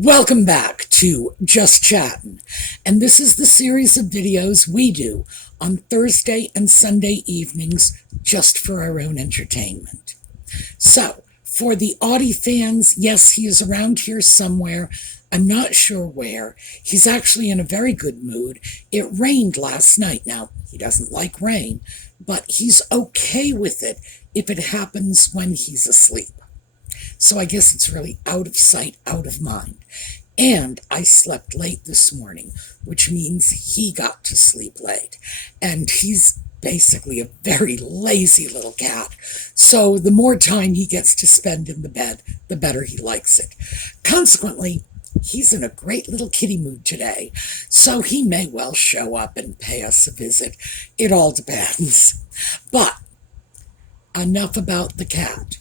Welcome back to Just Chattin', and this is the series of videos we do on Thursday and Sunday evenings just for our own entertainment. So, for the Audie fans, yes, he is around here somewhere. I'm not sure where. He's actually in a very good mood. It rained last night. Now, he doesn't like rain, but he's okay with it if it happens when he's asleep. So I guess it's really out of sight, out of mind. And I slept late this morning, which means he got to sleep late. And he's basically a very lazy little cat. So the more time he gets to spend in the bed, the better he likes it. Consequently, he's in a great little kitty mood today, so he may well show up and pay us a visit. It all depends. But enough about the cat.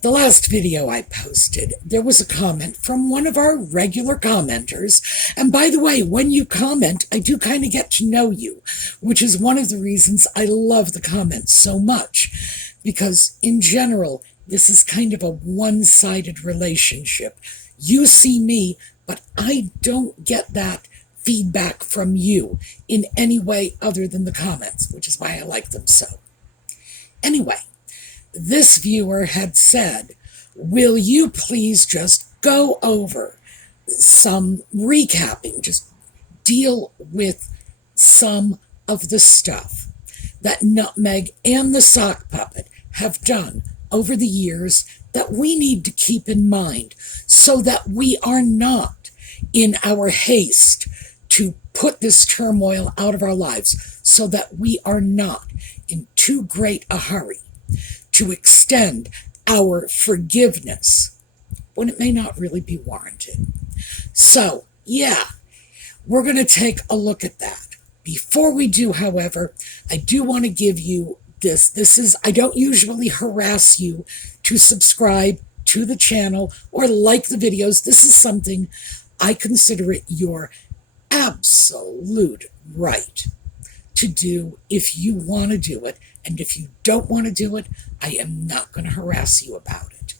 The last video I posted, there was a comment from one of our regular commenters. And by the way, when you comment, I do kind of get to know you, which is one of the reasons I love the comments so much. Because in general, this is kind of a one-sided relationship. You see me, but I don't get that feedback from you in any way other than the comments, which is why I like them so. Anyway, this viewer had said, will you please just go over some recapping, just deal with some of the stuff that Nutmeg and the Sock Puppet have done over the years that we need to keep in mind so that we are not, in our haste to put this turmoil out of our lives, so that we are not in too great a hurry to extend our forgiveness when it may not really be warranted. So, yeah, we're going to take a look at that. Before we do, however, I do want to give you this. I don't usually harass you to subscribe to the channel or like the videos. This is something I consider it your absolute right to do if you want to do it. And if you don't want to do it, I am not going to harass you about it.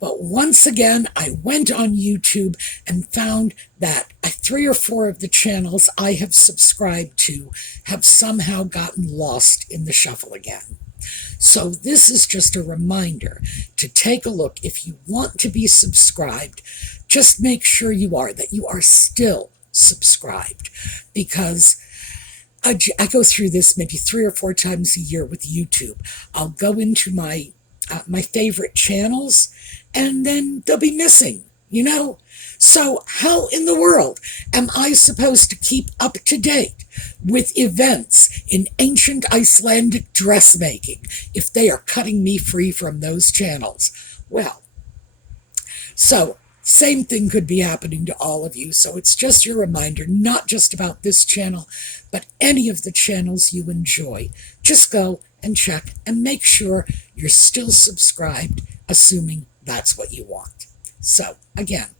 But once again, I went on YouTube and found that 3 or 4 of the channels I have subscribed to have somehow gotten lost in the shuffle again. So this is just a reminder to take a look. If you want to be subscribed, just make sure that you are still subscribed, because I go through this maybe 3 or 4 times a year with YouTube. I'll go into my favorite channels, and then they'll be missing, So how in the world am I supposed to keep up to date with events in ancient Icelandic dressmaking if they are cutting me free from those channels? Well, so same thing could be happening to all of you. So it's just your reminder, not just about this channel, but any of the channels you enjoy. Just go and check and make sure you're still subscribed, assuming that's what you want. So again,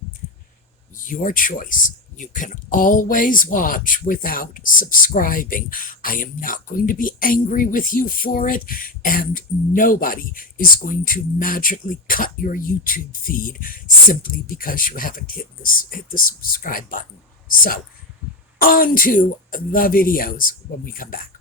your choice. You can always watch without subscribing. I am not going to be angry with you for it, and nobody is going to magically cut your YouTube feed simply because you haven't hit the subscribe button. So, on to the videos when we come back.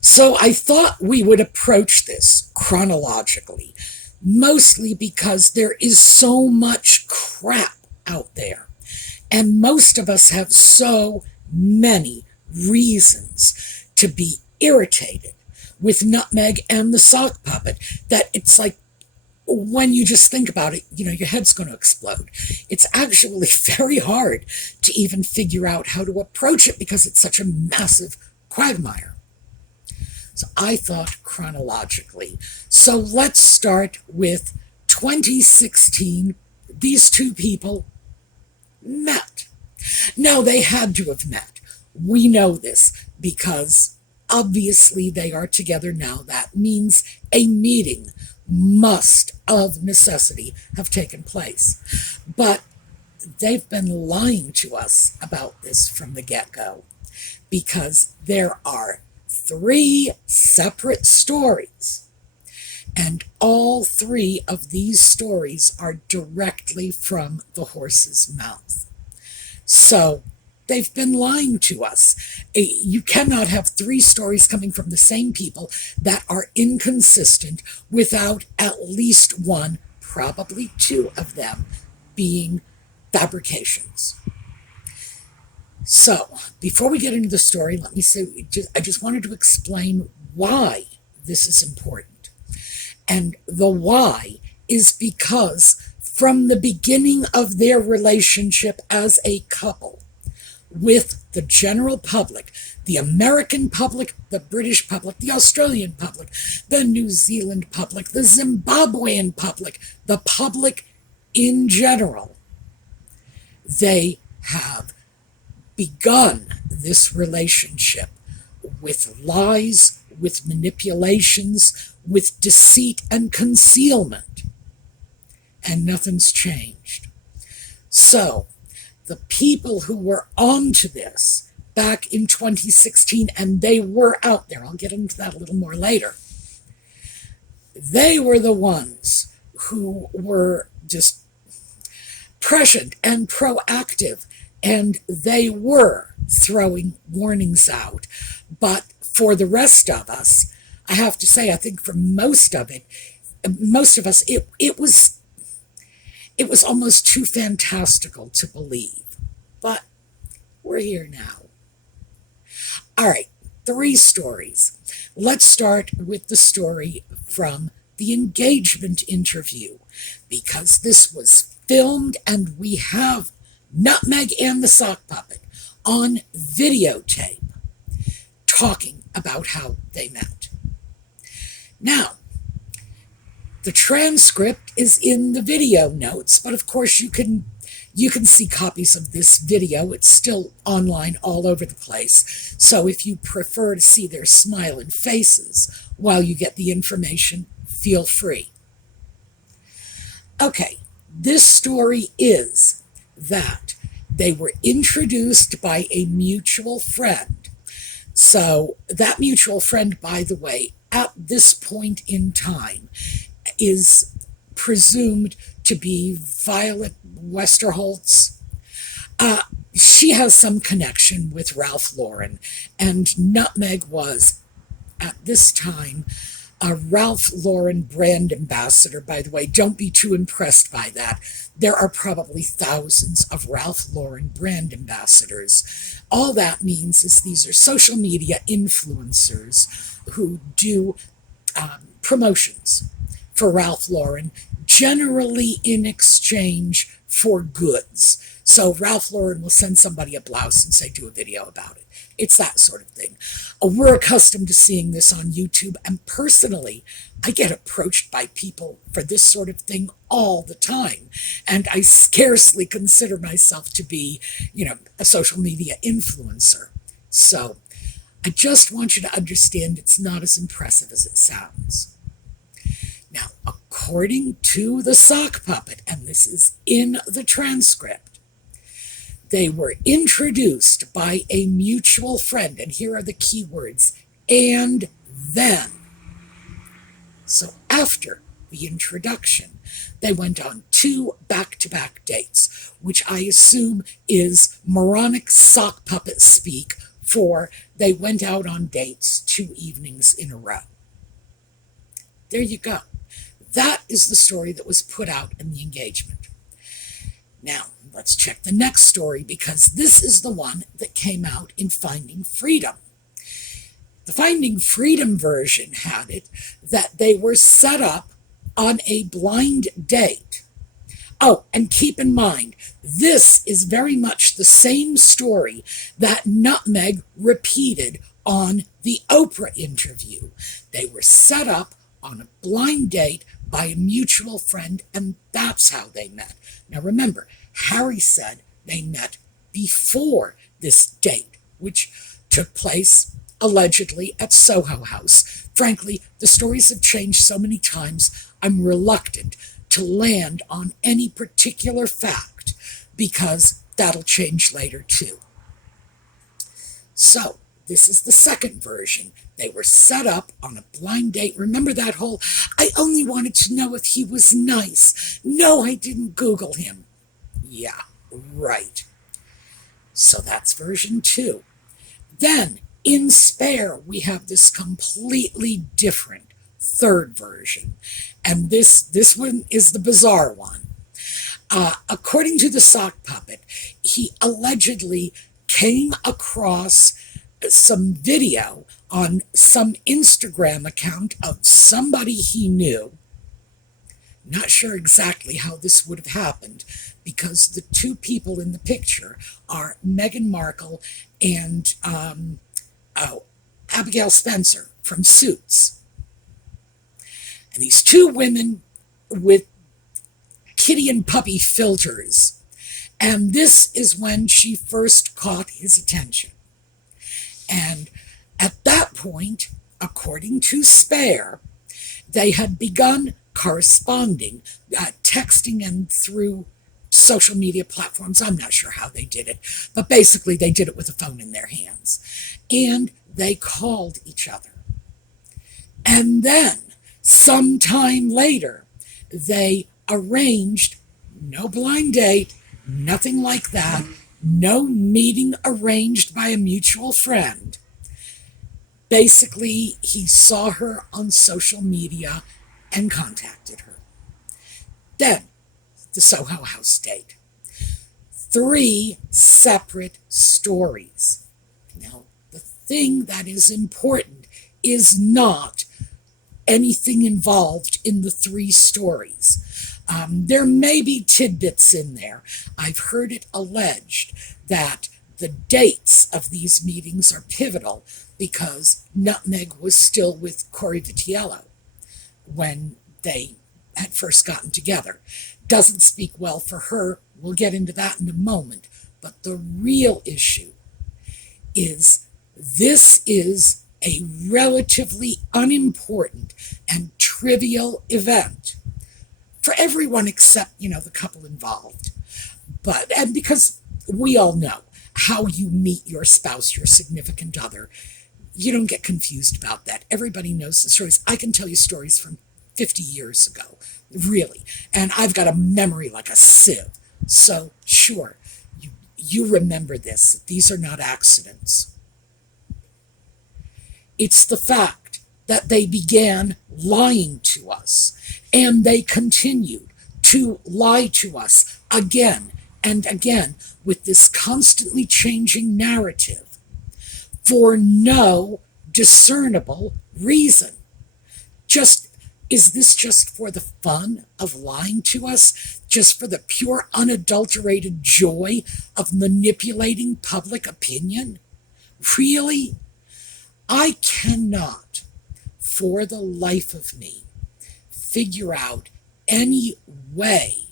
So I thought we would approach this chronologically, mostly because there is so much crap out there, and most of us have so many reasons to be irritated with Nutmeg and the Sock Puppet that it's like, when you just think about it, your head's going to explode. It's actually very hard to even figure out how to approach it because it's such a massive quagmire. So I thought chronologically. So let's start with 2016. These 2 people met. Now, they had to have met. We know this because obviously they are together now. That means a meeting must, of necessity, have taken place. But they've been lying to us about this from the get-go, because there are 3 separate stories, and all 3 of these stories are directly from the horse's mouth. So they've been lying to us. You cannot have 3 stories coming from the same people that are inconsistent without at least 1, probably 2 of them being fabrications. So, before we get into the story, let me say, I just wanted to explain why this is important. And the why is because from the beginning of their relationship as a couple, with the general public, the American public, the British public, the Australian public, the New Zealand public, the Zimbabwean public, the public in general, they have begun this relationship with lies, with manipulations, with deceit and concealment. And nothing's changed. So, the people who were onto this back in 2016, and they were out there, I'll get into that a little more later, they were the ones who were just prescient and proactive, and they were throwing warnings out. But for the rest of us, I have to say, I think for most of us, it was almost too fantastical to believe. But we're here now. All right, 3 stories. Let's start with the story from the engagement interview, because this was filmed and we have Nutmeg and the Sock Puppet on videotape talking about how they met. Now, the transcript is in the video notes, but of course you can see copies of this video. It's still online all over the place. So if you prefer to see their smiling faces while you get the information, feel free. Okay, this story is that they were introduced by a mutual friend. So that mutual friend, by the way, at this point in time, is presumed to be Violet Westerholtz. She has some connection with Ralph Lauren, and Nutmeg was, at this time, a Ralph Lauren brand ambassador. By the way, don't be too impressed by that. There are probably thousands of Ralph Lauren brand ambassadors. All that means is these are social media influencers who do promotions for Ralph Lauren, generally in exchange for goods. So Ralph Lauren will send somebody a blouse and say, do a video about it. It's that sort of thing. We're accustomed to seeing this on YouTube, and personally, I get approached by people for this sort of thing all the time, and I scarcely consider myself to be, a social media influencer. So I just want you to understand it's not as impressive as it sounds. Now, according to the Sock Puppet, and this is in the transcript, they were introduced by a mutual friend, and here are the key words, and then. So after the introduction, they went on 2 back-to-back dates, which I assume is moronic Sock Puppet speak for they went out on dates 2 evenings in a row. There you go. That is the story that was put out in the engagement. Now, let's check the next story, because this is the one that came out in Finding Freedom. The Finding Freedom version had it that they were set up on a blind date. Oh, and keep in mind, this is very much the same story that Nutmeg repeated on the Oprah interview. They were set up on a blind date by a mutual friend, and that's how they met. Now remember, Harry said they met before this date, which took place allegedly at Soho House. Frankly, the stories have changed so many times, I'm reluctant to land on any particular fact because that'll change later too. So, this is the second version. They were set up on a blind date. Remember that whole, I only wanted to know if he was nice. No, I didn't Google him. Yeah, right. So that's version 2. Then, in Spare, we have this completely different third version. And this one is the bizarre one. According to the sock puppet, he allegedly came across some video on some Instagram account of somebody he knew. Not sure exactly how this would have happened because the two people in the picture are Meghan Markle and Abigail Spencer from Suits. And these two women with kitty and puppy filters. And this is when she first caught his attention. And at that point, according to Spare, they had begun corresponding, texting and through social media platforms. I'm not sure how they did it, but basically they did it with a phone in their hands. And they called each other. And then, sometime later, they arranged, no blind date, nothing like that, no meeting arranged by a mutual friend. Basically, he saw her on social media and contacted her. Then, the Soho House date. 3 separate stories. Now, the thing that is important is not anything involved in the 3 stories. There may be tidbits in there. I've heard it alleged that the dates of these meetings are pivotal because Nutmeg was still with Corey Vitiello when they had first gotten together. Doesn't speak well for her. We'll get into that in a moment. But the real issue is this is a relatively unimportant and trivial event for everyone except, the couple involved. And because we all know how you meet your spouse, your significant other, you don't get confused about that. Everybody knows the stories. I can tell you stories from 50 years ago, really. And I've got a memory like a sieve. So, sure, you remember this. These are not accidents. It's the fact that they began lying to us, and they continued to lie to us again and again with this constantly changing narrative for no discernible reason. Is this just for the fun of lying to us? Just for the pure, unadulterated joy of manipulating public opinion? Really? I cannot, for the life of me, figure out any way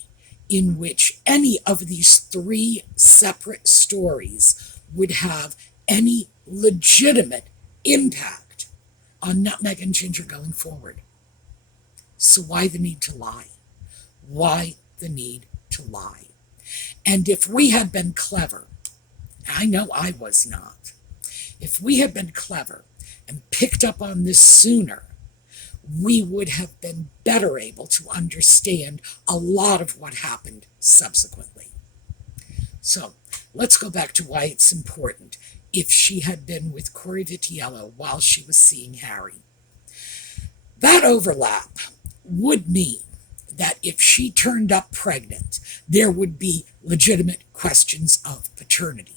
in which any of these 3 separate stories would have any legitimate impact on Nutmeg and Ginger going forward. So why the need to lie? Why the need to lie? And if we had been clever, I know I was not, if we had been clever and picked up on this sooner, we would have been better able to understand a lot of what happened subsequently. So let's go back to why it's important if she had been with Corey Vitiello while she was seeing Harry. That overlap would mean that if she turned up pregnant, there would be legitimate questions of paternity.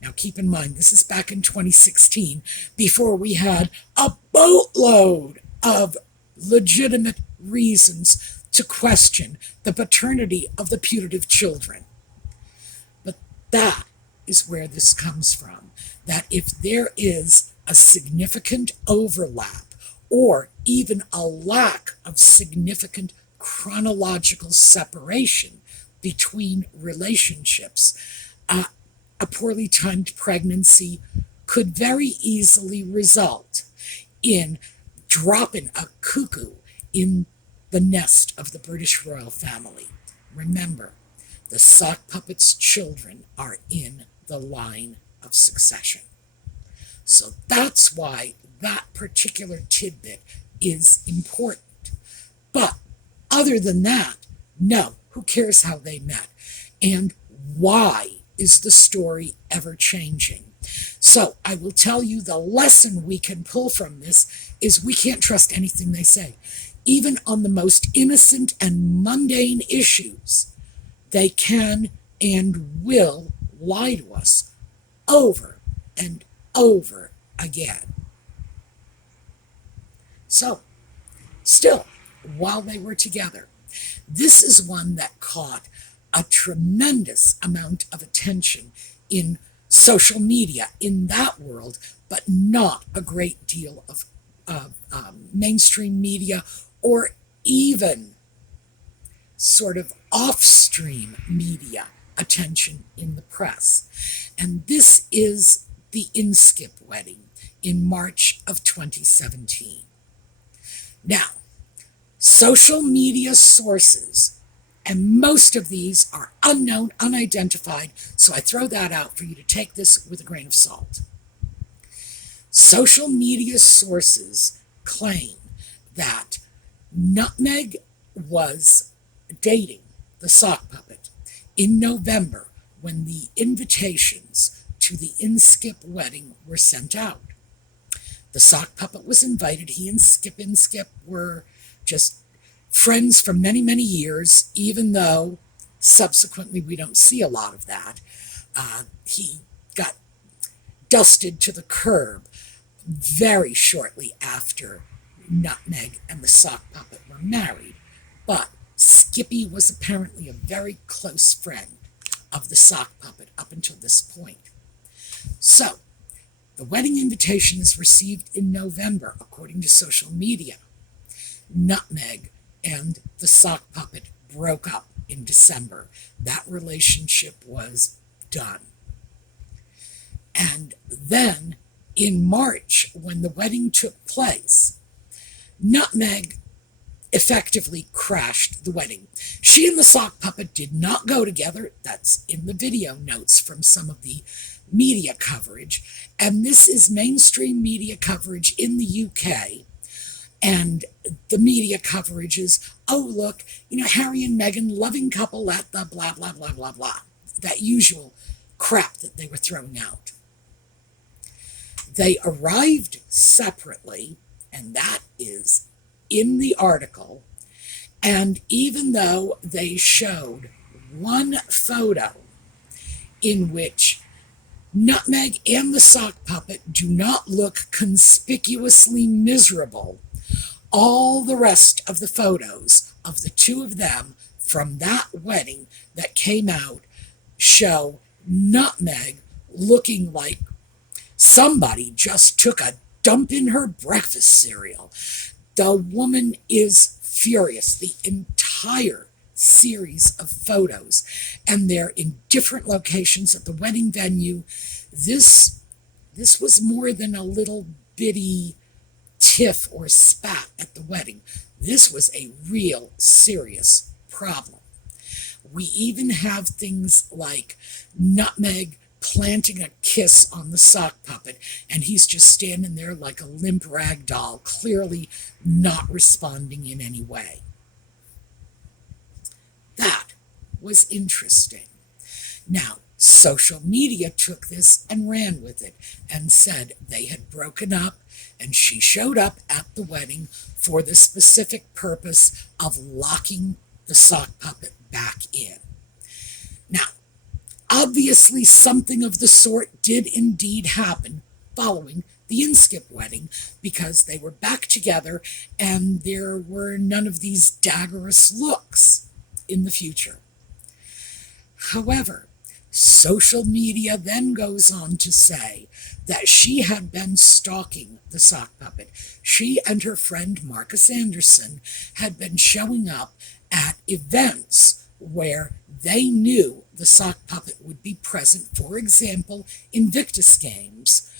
Now keep in mind, this is back in 2016, before we had a boatload of legitimate reasons to question the paternity of the putative children. But that is where this comes from, that if there is a significant overlap or even a lack of significant chronological separation between relationships, a poorly timed pregnancy could very easily result in dropping a cuckoo in the nest of the British royal family. Remember, the sock puppet's children are in the line of succession. So that's why that particular tidbit is important. But other than that, no, who cares how they met? And why is the story ever changing? So I will tell you the lesson we can pull from this is we can't trust anything they say. Even on the most innocent and mundane issues, they can and will lie to us over and over again. So, still, while they were together, this is one that caught a tremendous amount of attention in social media in that world, but not a great deal of mainstream media or even sort of off-stream media attention in the press. And this is the Inskip wedding in March of 2017. Now, social media sources, and most of these are unknown, unidentified, so I throw that out for you to take this with a grain of salt. Social media sources claim that Nutmeg was dating the sock puppet in November when the invitations to the Inskip wedding were sent out. The sock puppet was invited. He and Skip Inskip were just friends for many, many years, even though subsequently we don't see a lot of that. He got dusted to the curb very shortly after Nutmeg and the sock puppet were married. But Skippy was apparently a very close friend of the sock puppet up until this point. So, the wedding invitation is received in November, according to social media. Nutmeg and the sock puppet broke up in December. That relationship was done. And then, in March, when the wedding took place, Nutmeg effectively crashed the wedding. She and the sock puppet did not go together. That's in the video notes from some of the media coverage. And this is mainstream media coverage in the UK. And the media coverage is, oh, look, Harry and Meghan, loving couple at the blah, blah, blah, blah, blah. That usual crap that they were throwing out. They arrived separately, and that is in the article. And even though they showed one photo in which Nutmeg and the sock puppet do not look conspicuously miserable, all the rest of the photos of the two of them from that wedding that came out show Nutmeg looking like somebody just took a dump in her breakfast cereal. The woman is furious. The entire series of photos, and they're in different locations at the wedding venue. This was more than a little bitty tiff or spat at the wedding. This was a real serious problem. We even have things like Nutmeg planting a kiss on the sock puppet, and he's just standing there like a limp rag doll, clearly not responding in any way. That was interesting. Now, social media took this and ran with it and said they had broken up, and she showed up at the wedding for the specific purpose of locking the sock puppet back in. Now, obviously something of the sort did indeed happen following the Inskip wedding, because they were back together and there were none of these daggerous looks in the future. However, social media then goes on to say that she had been stalking the sock puppet. She and her friend Marcus Anderson had been showing up at events where they knew the sock puppet would be present, for example, Invictus Games,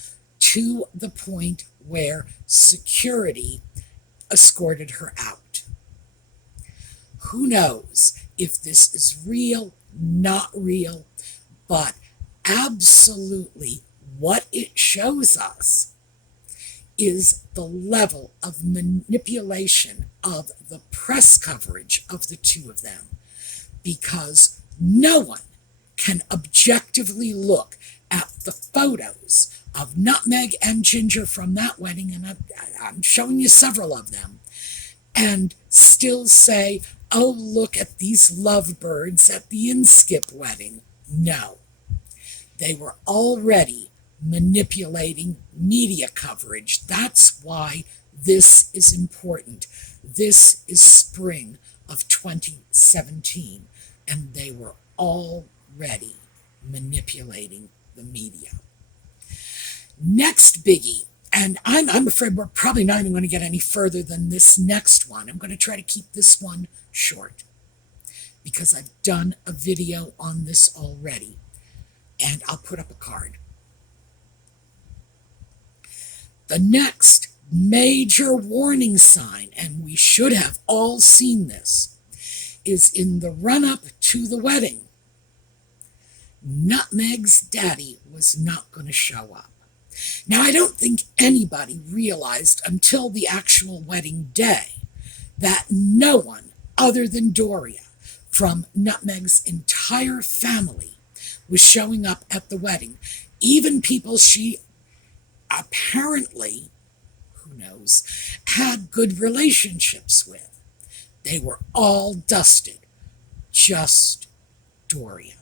to the point where security escorted her out. Who knows if this is real, not real, but absolutely what it shows us is the level of manipulation of the press coverage of the two of them, because no one can objectively look at the photos of Nutmeg and Ginger from that wedding, and I'm showing you several of them, and still say, oh, look at these lovebirds at the Inskip wedding. No. They were already manipulating media coverage. That's why this is important. This is spring of 2017, and they were already manipulating the media. Next biggie, and I'm afraid we're probably not even going to get any further than this next one. I'm going to try to keep this one short because I've done a video on this already, and I'll put up a card. The next major warning sign, and we should have all seen this, is in the run-up to the wedding. Nutmeg's daddy was not going to show up. Now, I don't think anybody realized until the actual wedding day that no one other than Doria from Nutmeg's entire family was showing up at the wedding. Even people she apparently, who knows, had good relationships with. They were all dusted. Just Doria.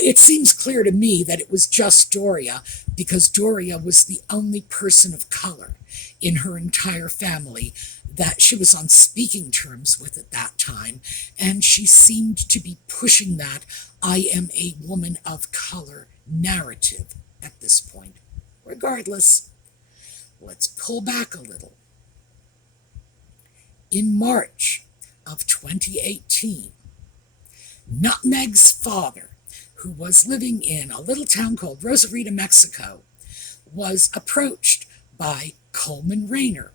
It seems clear to me that it was just Doria because Doria was the only person of color in her entire family that she was on speaking terms with at that time, and she seemed to be pushing that I am a woman of color narrative at this point. Regardless, let's pull back a little. In March of 2018, Nutmeg's father, who was living in a little town called Rosarito, Mexico, was approached by Coleman Rayner.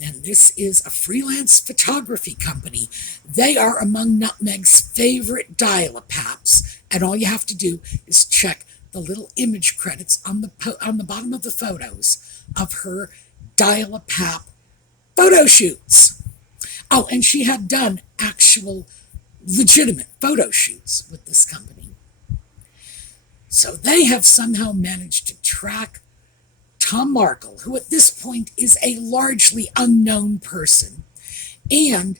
And this is a freelance photography company. They are among Nutmeg's favorite dial-a-paps, and all you have to do is check the little image credits on the bottom of the photos of her dial-a-pap photo shoots. Oh, and she had done actual legitimate photo shoots with this company. So they have somehow managed to track Tom Markle, who at this point is a largely unknown person and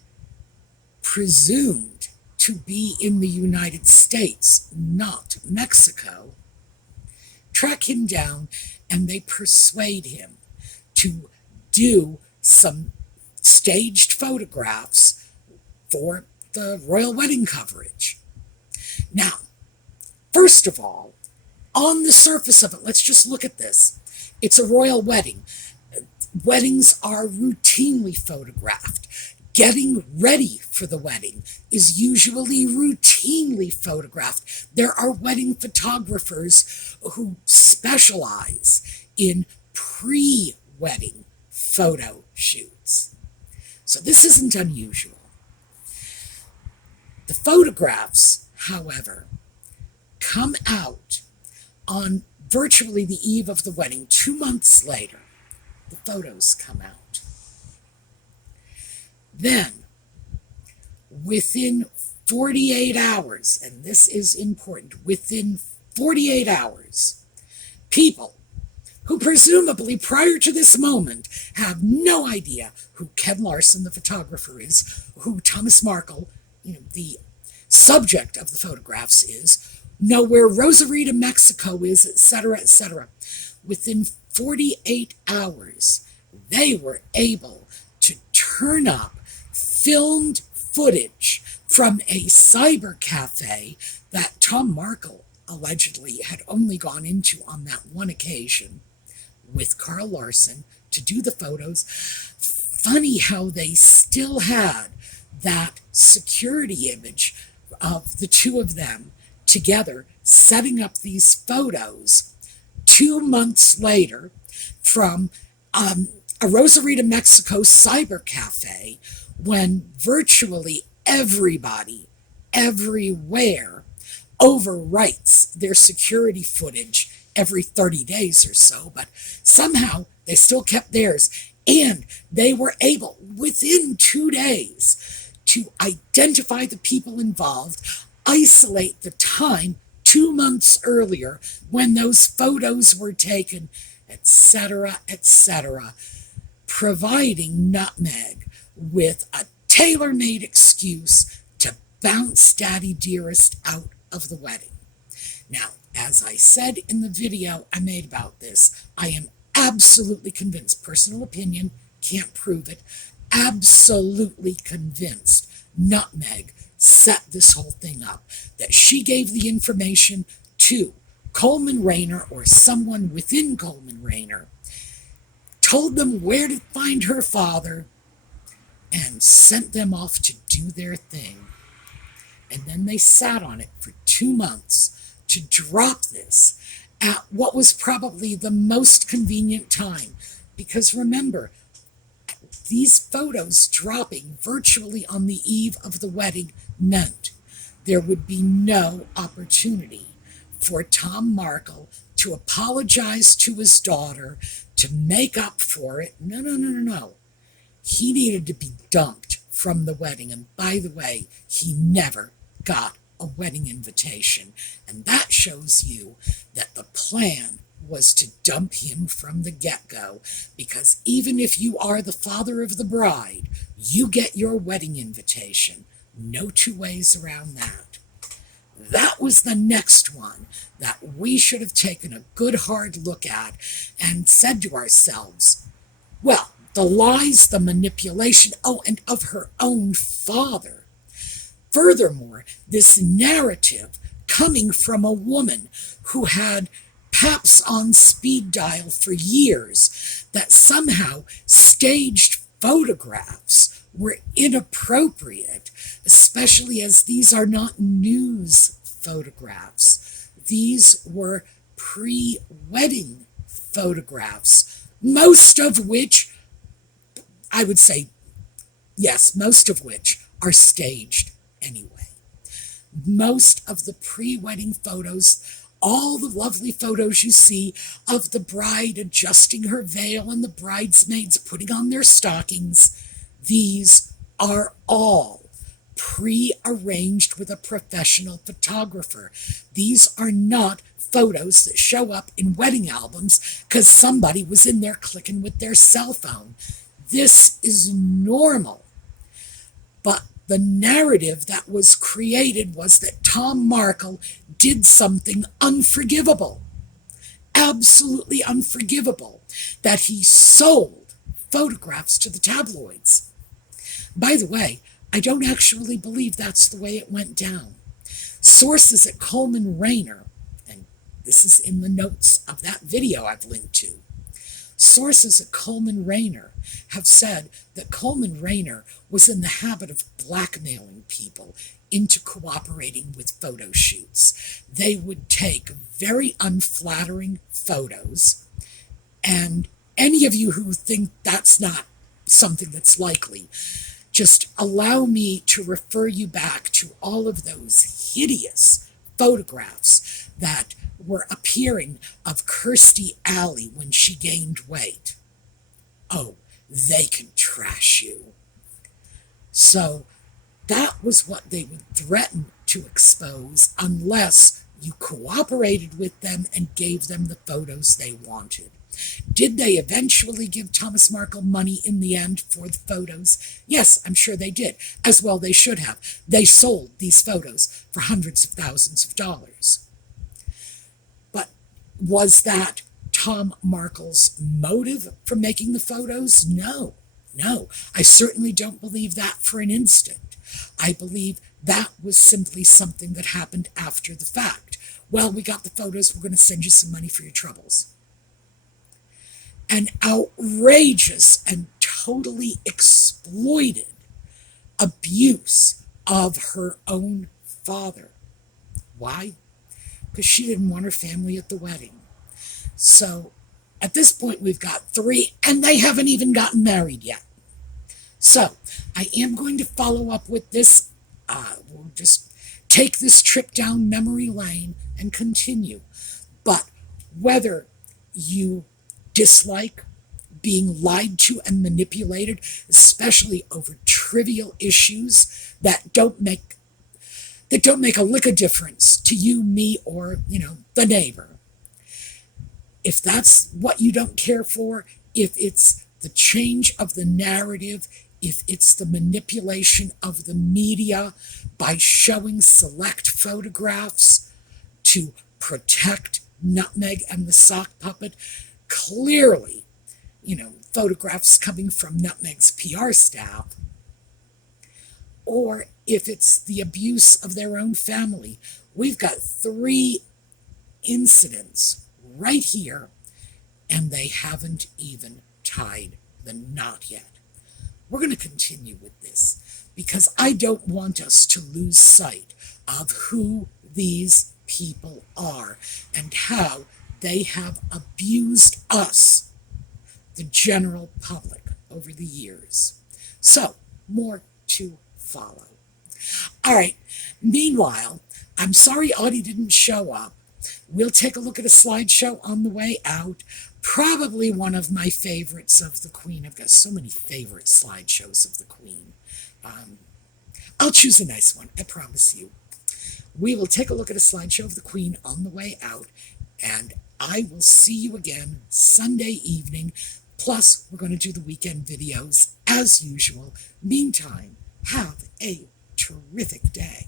presumed to be in the United States, not Mexico, track him down, and they persuade him to do some staged photographs for the royal wedding coverage. Now, first of all, on the surface of it, let's just look at this. It's a royal wedding. Weddings are routinely photographed. Getting ready for the wedding is usually routinely photographed. There are wedding photographers who specialize in pre-wedding photo shoots. So this isn't unusual. The photographs, however, come out on virtually the eve of the wedding. 2 months later, the photos come out. Then, within 48 hours, and this is important, within 48 hours, people who presumably prior to this moment have no idea who Ken Larson, the photographer, is, who Thomas Markle, the subject of the photographs is, know where Rosarito, Mexico is, etc., etc. Within 48 hours, they were able to turn up filmed footage from a cyber cafe that Tom Markle allegedly had only gone into on that one occasion with Carl Larson to do the photos. Funny how they still had that security image of the two of them together setting up these photos 2 months later from a Rosarito, Mexico cyber cafe when virtually everybody, everywhere, overwrites their security footage every 30 days or so, but somehow they still kept theirs. And they were able, within 2 days, to identify the people involved, isolate the time 2 months earlier when those photos were taken, etc., etc., providing Nutmeg with a tailor-made excuse to bounce Daddy Dearest out of the wedding. Now, as I said in the video I made about this, I am absolutely convinced, personal opinion, can't prove it, absolutely convinced Nutmeg set this whole thing up, that she gave the information to Coleman Rayner or someone within Coleman Rayner, told them where to find her father, and sent them off to do their thing. And then they sat on it for 2 months to drop this at what was probably the most convenient time. Because remember, these photos dropping virtually on the eve of the wedding meant there would be no opportunity for Tom Markle to apologize to his daughter, to make up for it. No, no, no, no, no. He needed to be dumped from the wedding. And by the way, he never got a wedding invitation. And that shows you that the plan was to dump him from the get-go, because even if you are the father of the bride, you get your wedding invitation. No two ways around that. That was the next one that we should have taken a good hard look at and said to ourselves, well, the lies, the manipulation, and of her own father. Furthermore, this narrative coming from a woman who had Paps on speed dial for years, that somehow staged photographs were inappropriate, especially as these are not news photographs. These were pre-wedding photographs, most of which, I would say, yes, most of which are staged anyway. Most of the pre-wedding photos, all the lovely photos you see of the bride adjusting her veil and the bridesmaids putting on their stockings, these are all pre-arranged with a professional photographer. These are not photos that show up in wedding albums because somebody was in there clicking with their cell phone. This is normal. But the narrative that was created was that Tom Markle did something unforgivable, absolutely unforgivable, that he sold photographs to the tabloids. By the way, I don't actually believe that's the way it went down. Sources at Coleman Rayner, and this is in the notes of that video I've linked to, sources at Coleman Rayner have said that Coleman Rayner was in the habit of blackmailing people into cooperating with photo shoots. They would take very unflattering photos, and any of you who think that's not something that's likely, just allow me to refer you back to all of those hideous photographs that were appearing of Kirstie Alley when she gained weight. Oh, they can trash you. So that was what they would threaten to expose unless you cooperated with them and gave them the photos they wanted. Did they eventually give Thomas Markle money in the end for the photos? Yes, I'm sure they did. As well they should have. They sold these photos for hundreds of thousands of dollars. But was that Tom Markle's motive for making the photos? No, no. I certainly don't believe that for an instant. I believe that was simply something that happened after the fact. Well, we got the photos, we're going to send you some money for your troubles. An outrageous and totally exploited abuse of her own father. Why? Because she didn't want her family at the wedding. So at this point, we've got 3, and they haven't even gotten married yet. So I am going to follow up with this. We'll just take this trip down memory lane and continue. But whether you dislike being lied to and manipulated, especially over trivial issues that don't make a lick of difference to you, me, or, the neighbor. If that's what you don't care for, if it's the change of the narrative, if it's the manipulation of the media by showing select photographs to protect Nutmeg and the sock puppet, clearly, photographs coming from Nutmeg's PR staff, or if it's the abuse of their own family. We've got 3 incidents right here, and they haven't even tied the knot yet. We're going to continue with this because I don't want us to lose sight of who these people are and how they have abused us, the general public, over the years. So, more to follow. All right, meanwhile, I'm sorry Audie didn't show up. We'll take a look at a slideshow on the way out. Probably one of my favorites of the Queen. I've got so many favorite slideshows of the Queen. I'll choose a nice one, I promise you. We will take a look at a slideshow of the Queen on the way out, and I will see you again Sunday evening. Plus, we're going to do the weekend videos as usual. Meantime, have a terrific day.